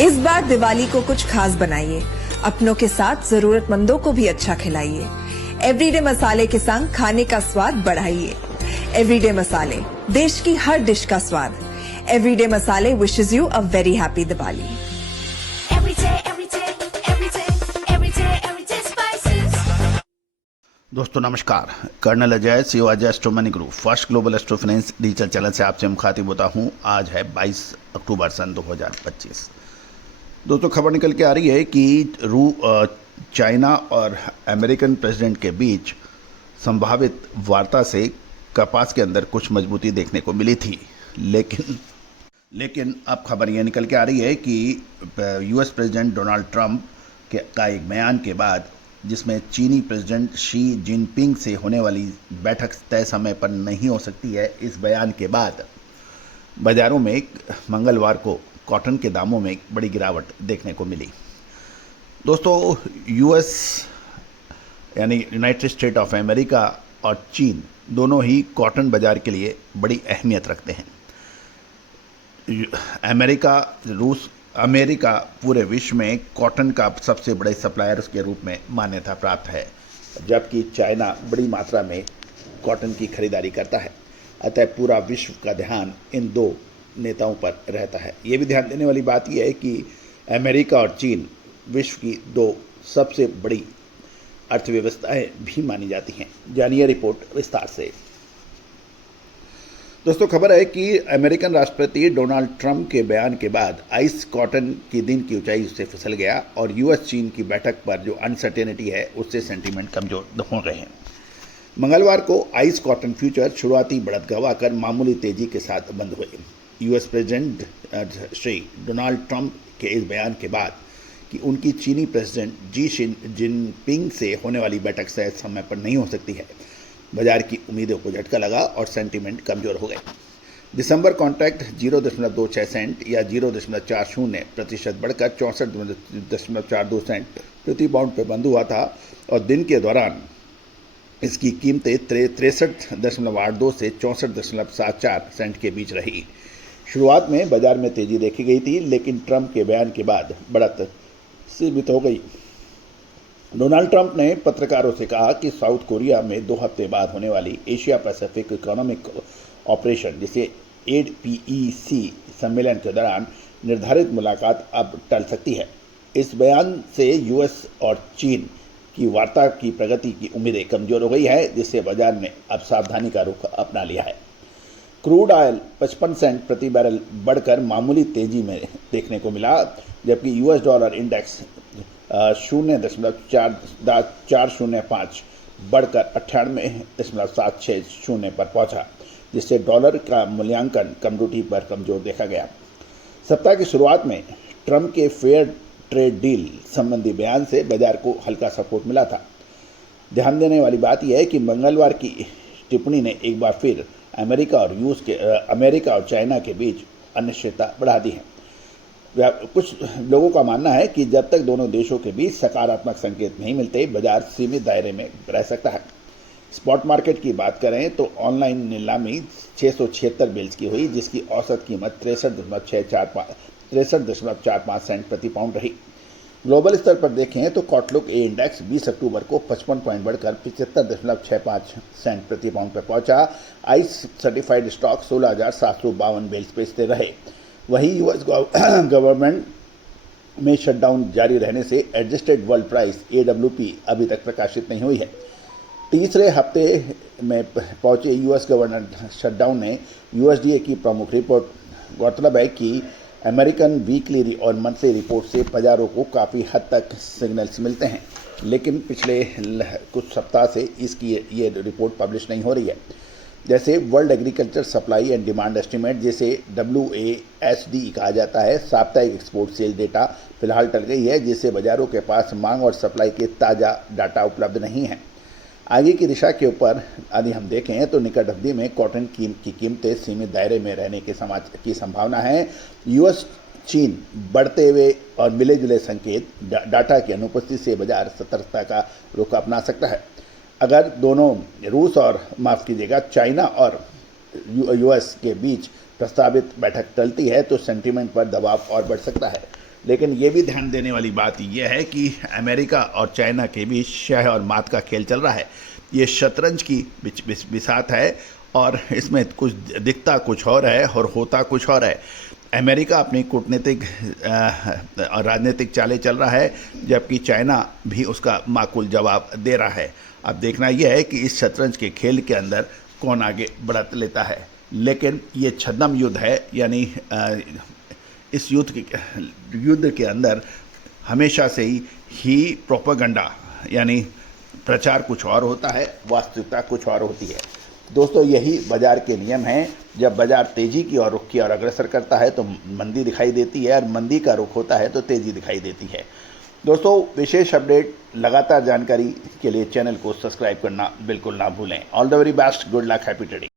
इस बार दिवाली को कुछ खास बनाइए, अपनों के साथ जरूरतमंदों को भी अच्छा खिलाइए। एवरीडे मसाले के संग खाने का स्वाद बढ़ाइए। एवरीडे मसाले, देश की हर डिश का स्वाद। एवरीडे मसाले wishes you a very happy Diwali. दोस्तों नमस्कार, colonel Ajay CO Ajay astro money group first global astro finance digital channel से आपसे मुखातिब होता हूं। आज है 22 अक्टूबर सन 2025। दोस्तों खबर निकल के आ रही है कि चाइना और अमेरिकन प्रेसिडेंट के बीच संभावित वार्ता से कपास के अंदर कुछ मजबूती देखने को मिली थी, लेकिन अब खबर यह निकल के आ रही है कि यूएस प्रेसिडेंट डोनाल्ड ट्रंप का एक बयान के बाद, जिसमें चीनी प्रेसिडेंट शी जिनपिंग से होने वाली बैठक तय समय पर नहीं हो सकती है, इस बयान के बाद बाजारों में मंगलवार को कॉटन के दामों में बड़ी गिरावट देखने को मिली। दोस्तों यूएस यानी यूनाइटेड स्टेट ऑफ अमेरिका और चीन दोनों ही कॉटन बाज़ार के लिए बड़ी अहमियत रखते हैं। अमेरिका पूरे विश्व में कॉटन का सबसे बड़े सप्लायर के रूप में मान्यता प्राप्त है, जबकि चाइना बड़ी मात्रा में कॉटन की खरीदारी करता है। अतः पूरा विश्व का ध्यान इन दो नेताओं पर रहता है। ये भी ध्यान देने वाली बात यह है कि अमेरिका और चीन विश्व की दो सबसे बड़ी अर्थव्यवस्थाएं भी मानी जाती हैं। जानिए रिपोर्ट विस्तार से। दोस्तों खबर है कि अमेरिकन राष्ट्रपति डोनाल्ड ट्रंप के बयान के बाद आइस कॉटन की दिन की ऊंचाई से फिसल गया और यूएस चीन की बैठक पर जो अनसर्टेनिटी है उससे सेंटीमेंट कमजोर हो रहे हैं। मंगलवार को आइस कॉटन फ्यूचर शुरुआती बढ़त गंवाकर मामूली तेजी के साथ बंद हुए। US president Shri Donald Trump के इस बयान के बाद कि उनकी चीनी प्रेसिडेंट जिनपिंग से होने वाली बैठक तय समय पर नहीं हो सकती है, बाजार की उम्मीदों को झटका लगा और सेंटीमेंट कमजोर हो गए। दिसंबर कॉन्ट्रैक्ट 0.26 सेंट या 0.40% बढ़कर 64.42 सेंट प्रति पाउंड पर बंद हुआ था और दिन के दौरान इसकी कीमतें 63.82 से 64.74 सेंट के बीच रही। शुरुआत में बाजार में तेजी देखी गई थी, लेकिन ट्रंप के बयान के बाद बढ़त सीमित हो गई। डोनाल्ड ट्रंप ने पत्रकारों से कहा कि साउथ कोरिया में 2 हफ्ते बाद होने वाली एशिया पैसिफिक इकोनॉमिक ऑपरेशन जिसे APEC सम्मेलन के दौरान निर्धारित मुलाकात अब टल सकती है। इस बयान से यूएस और चीन की वार्ता की प्रगति की उम्मीदें कमजोर हो गई है, जिससे बाजार ने अब सावधानी का रुख अपना लिया है। क्रूड ऑयल 55 सेंट प्रति बैरल बढ़कर मामूली तेजी में देखने को मिला, जबकि यूएस डॉलर इंडेक्स 0.405 बढ़कर 98.760 पर पहुंचा, जिससे डॉलर का मूल्यांकन कमोडिटी पर कमजोर देखा गया। सप्ताह की शुरुआत में ट्रंप के फेयर ट्रेड डील संबंधी बयान से बाजार को हल्का सपोर्ट मिला था। ध्यान देने वाली बात यह है कि मंगलवार की टिप्पणी ने एक बार फिर अमेरिका और चाइना के बीच अनिश्चितता बढ़ा दी है। कुछ लोगों का मानना है कि जब तक दोनों देशों के बीच सकारात्मक संकेत नहीं मिलते, बाजार सीमित दायरे में रह सकता है। स्पॉट मार्केट की बात करें तो ऑनलाइन नीलामी 676 बिल्स की हुई, जिसकी औसत कीमत 63.45 सेंट प्रति पाउंड रही। ग्लोबल स्तर पर देखें तो कॉटलुक ए इंडेक्स 20 अक्टूबर को 55 पॉइंट बढ़कर 75.65 सेंट प्रति पाउंड पर पहुंचा। आइस सर्टिफाइड स्टॉक 16,752 बिल्स पे स्थिर रहे। वहीं यूएस गवर्नमेंट में शटडाउन जारी रहने से एडजस्टेड वर्ल्ड प्राइस AWP अभी तक प्रकाशित नहीं हुई है। तीसरे हफ्ते में पहुंचे यूएस गवर्नमेंट शटडाउन ने USDA की प्रमुख रिपोर्ट। गौरतलब है कि अमेरिकन वीकली और मंथली रिपोर्ट से बाजारों को काफ़ी हद तक सिग्नल्स मिलते हैं, लेकिन पिछले कुछ सप्ताह से इसकी ये रिपोर्ट पब्लिश नहीं हो रही है। जैसे world agriculture supply and demand estimate, जिसे WASD कहा जाता है, साप्ताहिक एक्सपोर्ट सेल डेटा फिलहाल टल गई है, जिससे बाजारों के पास मांग और सप्लाई के ताज़ा डाटा उपलब्ध नहीं है। आगे की दिशा के ऊपर यदि हम देखें तो निकट अवधि में कॉटन की कीमतें सीमित दायरे में रहने की संभावना है। यूएस चीन बढ़ते हुए और मिले जुले संकेत डाटा की अनुपस्थिति से बाजार सतर्कता का रुख अपना सकता है। अगर दोनों चाइना और यूएस के बीच प्रस्तावित बैठक टलती है तो सेंटीमेंट पर दबाव और बढ़ सकता है। लेकिन ये भी ध्यान देने वाली बात यह है कि अमेरिका और चाइना के बीच शह और मात का खेल चल रहा है। ये शतरंज की बिसात है और इसमें कुछ दिखता कुछ और है और होता कुछ और है। अमेरिका अपनी कूटनीतिक और राजनीतिक चालें चल रहा है, जबकि चाइना भी उसका माकूल जवाब दे रहा है। अब देखना यह है कि इस शतरंज के खेल के अंदर कौन आगे बढ़ लेता है। लेकिन ये छद्म युद्ध है, यानी इस युद्ध के अंदर हमेशा से ही प्रोपेगेंडा यानी प्रचार कुछ और होता है, वास्तविकता कुछ और होती है। दोस्तों, यही बाजार के नियम हैं। जब बाजार तेजी की ओर रुख की ओर अग्रसर करता है तो मंदी दिखाई देती है, और मंदी का रुख होता है तो तेजी दिखाई देती है। दोस्तों, विशेष अपडेट, लगातार जानकारी के लिए चैनल को सब्सक्राइब करना बिल्कुल ना भूलें। All the very best, good luck, happy trading.